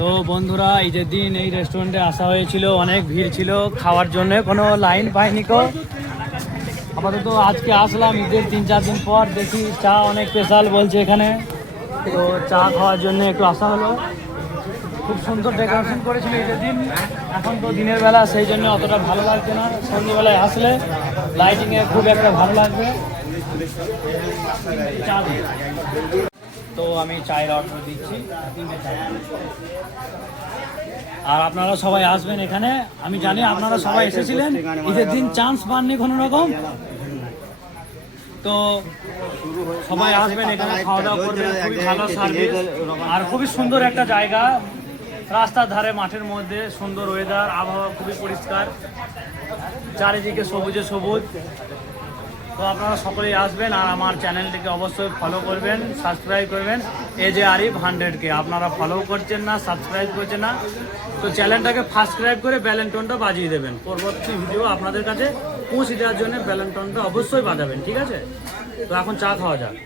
তো বন্ধুরা, ঈদের দিন এই রেস্টুরেন্টে আসা হয়েছিল, অনেক ভিড় ছিল খাওয়ার জন্য, কোনো লাইন পাইনি কো। আপাতত আজকে আসলাম ঈদের 3-4 দিন পর, দেখি চা অনেক স্পেশাল বলছে এখানে, তো চা খাওয়ার জন্য একটু আসা হলো। খুব সুন্দর ডেকোরেশন করেছিল ঈদের দিন। এখন তো দিনের বেলা, সেই জন্য অতটা ভালো লাগছে না, সন্ধ্যেবেলায় আসলে লাইটিংয়ে খুব একটা ভালো লাগবে। চা দিন। তো আমি চায়ের অর্ডার দিচ্ছি, আর আপনারা সবাই আসবেন এখানে। আমি জানি আপনারা সবাই এসেছিলেন, ঈদের দিন চান্স পাননি কোনো রকম, তো সবাই আসবেন এখানে, খাওয়া দাওয়া করবেন। খুবই ভালো সার্ভিস আর খুবই সুন্দর একটা জায়গা, রাস্তার ধারে মাঠের মধ্যে, সুন্দর ওয়েদার, আবহাওয়া খুবই পরিষ্কার, চারিদিকে সবুজে সবুজ। তো আপনারা সকলেই আসবেন, আর আমার চ্যানেলটিকে অবশ্যই ফলো করবেন, সাবস্ক্রাইব করবেন। AJ Arif 100K আপনারা ফলো করছেন না, সাবস্ক্রাইব করছেন না, তো চ্যানেলটাকে সাবস্ক্রাইব করে বেল আইকনটা বাজিয়ে দেবেন। পরবর্তী ভিডিও আপনাদের কাছে পৌঁছে দেওয়ার জন্য বেল আইকনটা অবশ্যই বাজাবেন, ঠিক আছে? তো এখন চা খাওয়া যাক।